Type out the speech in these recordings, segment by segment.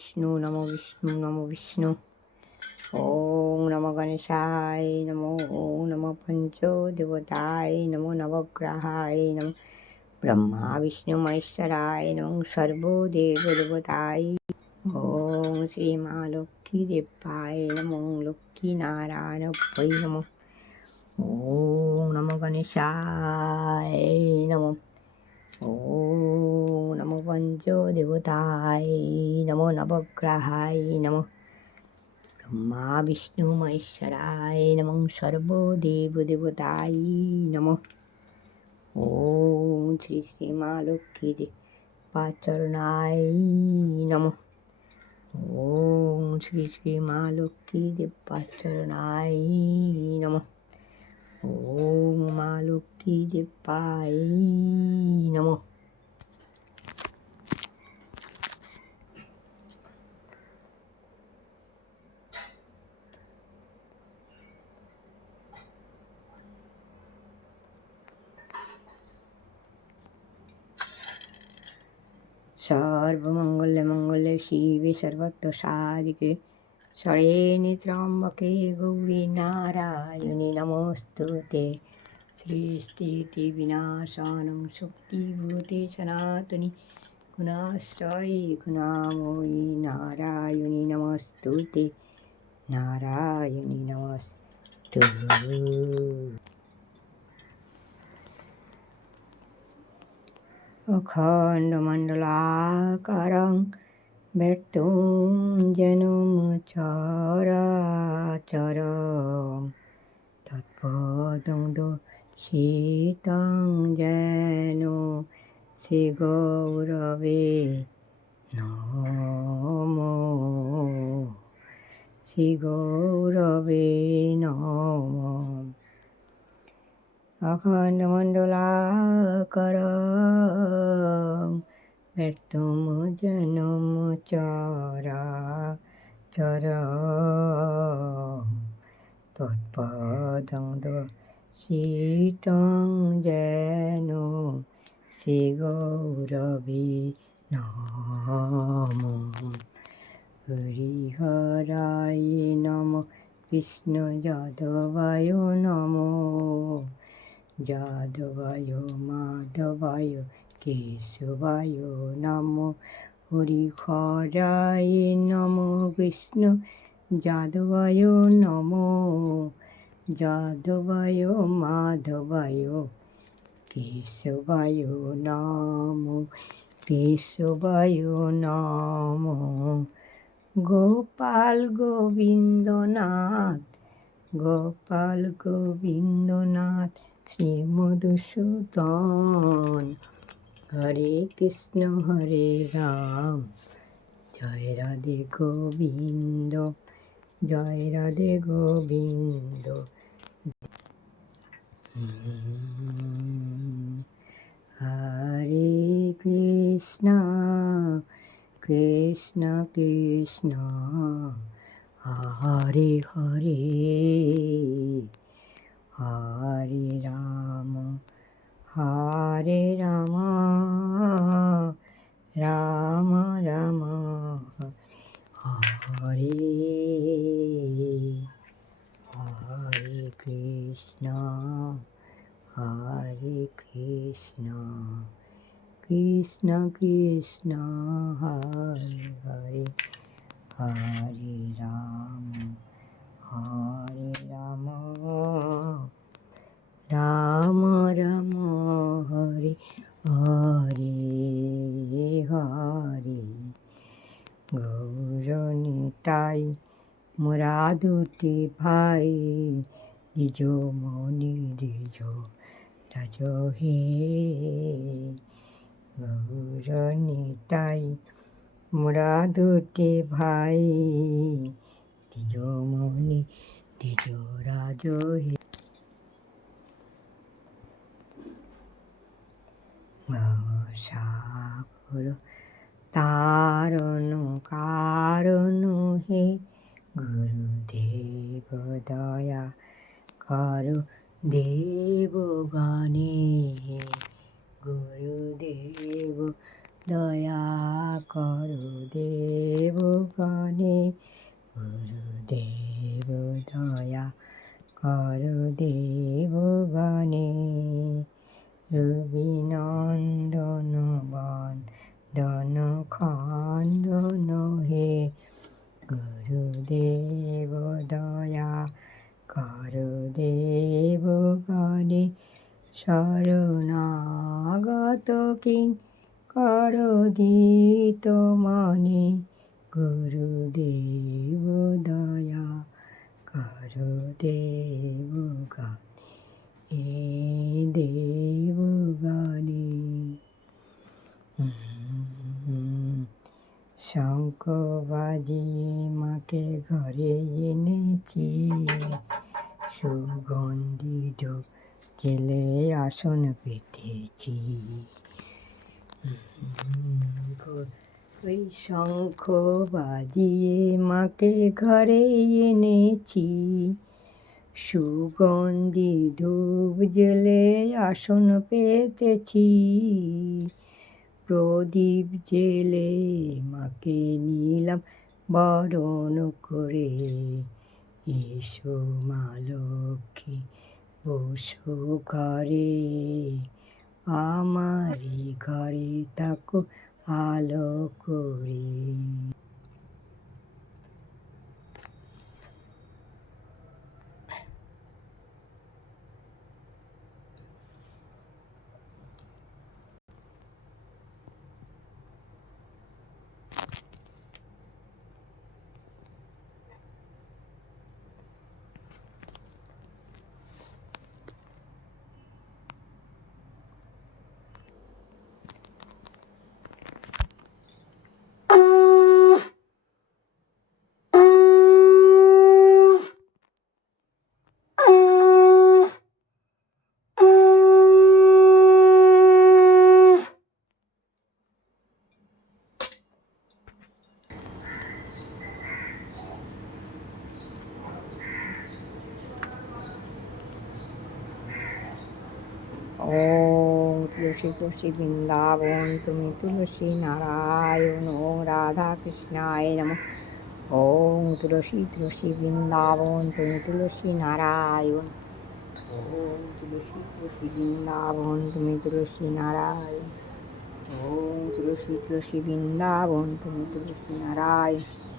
বিষ্ণু নম বিষ্ণু নম বিষ্ণু ওং নম গণেশায় নমো ওং নম পঞ্চদেবতায় নমো নবগ্রহায় নম ব্রহ্মা বিষ্ণু মহেশ্বরায় নম সর্বদেবদেবতায় ওং শ্রী মা লক্ষ্মী দেবায় নমো লক্ষ্মী নারায়ণ ভৈ নম ওং নম গণেশায় নম ওং নম পঞ্চদেবতায় নমো নবগ্রহায় নম ব্রহ্মা বিষ্ণু মহেশ্বরায় নমঃ সর্বদেবদেবতায় নমঃ ওম শ্রী শ্রী মা লক্ষ্মী দেবাচরণায় নমঃ ওম মা লক্ষ্মী দেবাচরণায় নমঃ। সর্বমঙ্গলে মঙ্গলে শিবে সর্বত্র সাদিকে সরেণি ত্রম্বকে গৌরী নারায়ণী নমস্তুতে সৃষ্টিতি বিনাশানং শক্তিভূতে সনাতনী গুণাশ্রয়ী গুণাময়ী নারায়ণী নমস্তুতে নারায়ণী নমস্তু অখণ্ডমণ্ডলাকারং ব্যর্তুং জনুম চরাচরম তৎপদং শীতং যেন শ্রী গৌরবে নম। শ্রী গৌরবে নম অখণ্ডমণ্ডলাকর ব্যর্থম জনম চরা চর তৎপদং শীতং যেন শ্রী গৌরবে নম হরিহরায় নম কৃষ্ণ যাদবায় নমঃ যাদবায় মাধবায় কেশবায় নম হরিহরায় নম বিষ্ণু যাদবায় নম যাদবায় মাধবায় কেশবায় নম কেশবায় নম গোপাল গোবিন্দনাথ গোপাল গোবিন্দনাথ শ্রী মধুসূদন হরে কৃষ্ণ, হরে রাম। জয় রাধে গোবিন্দ, জয় রাধে গোবিন্দ। হরে কৃষ্ণ কৃষ্ণ কৃষ্ণ। হরে হরে হরে রাম। হরে রাম। কৃষ্ণ কৃষ্ণ হরে হরে হরে রাম হরে রাম রাম রাম, হরে হরে হরে। গৌরনিতাই মোরা দুটি ভাই, নিজ মনি নিজ রাজ হে। গৌরনিতাই মোরা দুটি ভাই। দ্বিজ মনি দ্বিজ রাজ হে সাগর তারণ কারণ হে গুরুদেব দয়া কর দেব হে গুরুদেব দয়া করো দেব গণে গুরুদেব দয়া করো দেব গণে রবিনন্দন বন্দন খন্দন হে গুরুদেব দয়া করো দেব গণে শরণাগত কিং করদিত মনে গুরুদেব দয়া করো দেব এ দেব গণে শঙ্খ বাজিয়ে মাকে ঘরে এনেছি সুগন্ধি ঢোক জেলে আসন পেতেছি ওই শঙ্খ বাজিয়ে মাকে ঘরে এনেছি। সুগন্ধি ধূপ জেলে আসন পেতেছি। প্রদীপ জেলে মাকে নিলাম বরণ করে। এসো মা লক্ষ্মী বসো ঘরে আমারি ঘরে থাকো আলো করে ওম তুলসী তুলসী বৃন্দাবন তুমি তুলসী নারায়ণ ওম রাধা কৃষ্ণায় নম ওম তুলসী তুলসী বৃন্দাবন তুমি তুলসী নারায়ণ ওম তুলসী তুলসী বৃন্দাবন তুমি তুলসী নারায়ণ ওম তুলসী তুলসী বৃন্দাবন তুমি তুলসী নারায়ণ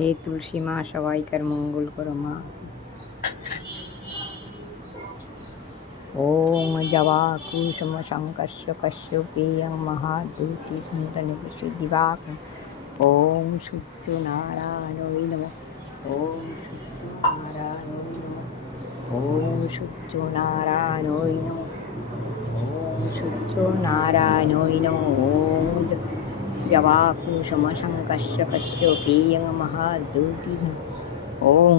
হে তুলসী মা, সবাইকার মঙ্গল করো মা। ওম জবা কুসুম শঙ্কর্ষ কশ্যপেয়ং মহাদূতি সুন্দর দিবাক ওম সূর্য নারায়ণ নম। ওম সূর্য নারায়ণ নম। ওম সূর্য নারায়ণ নম। ওম সূর্য নারায়ণ নম। ওম জবাকুসুমশঙ্কস্য কশ্যপেয়ং মহাদূতি ওম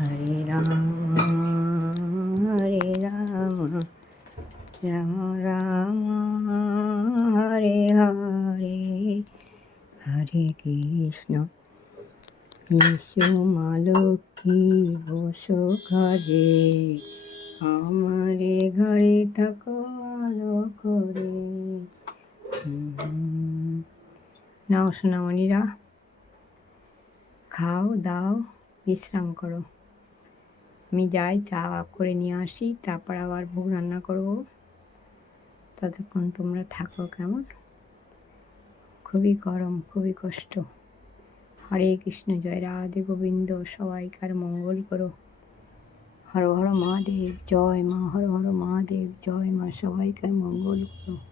হরে রাম হরে রাম। রাম রাম, হরে হরে। হরে কৃষ্ণ। কৃষ্ণ মালকী বসো ঘরে। আমারে ঘরে থাকো, আলো করে। নাও সোনামণিরা, খাও, দাও, বিশ্রাম করো। আমি যাই, চা করে নিয়ে আসি, তারপর আবার ভোগ রান্না করব। ততক্ষণ তোমরা থাকো কেমন? খুবই গরম, খুবই কষ্ট। হরে কৃষ্ণ, জয় রাধে গোবিন্দ, সবাইকার মঙ্গল করো। হর হর মহাদেব, জয় মা, হর হর মহাদেব, জয় মা, সবাইকার মঙ্গল করো।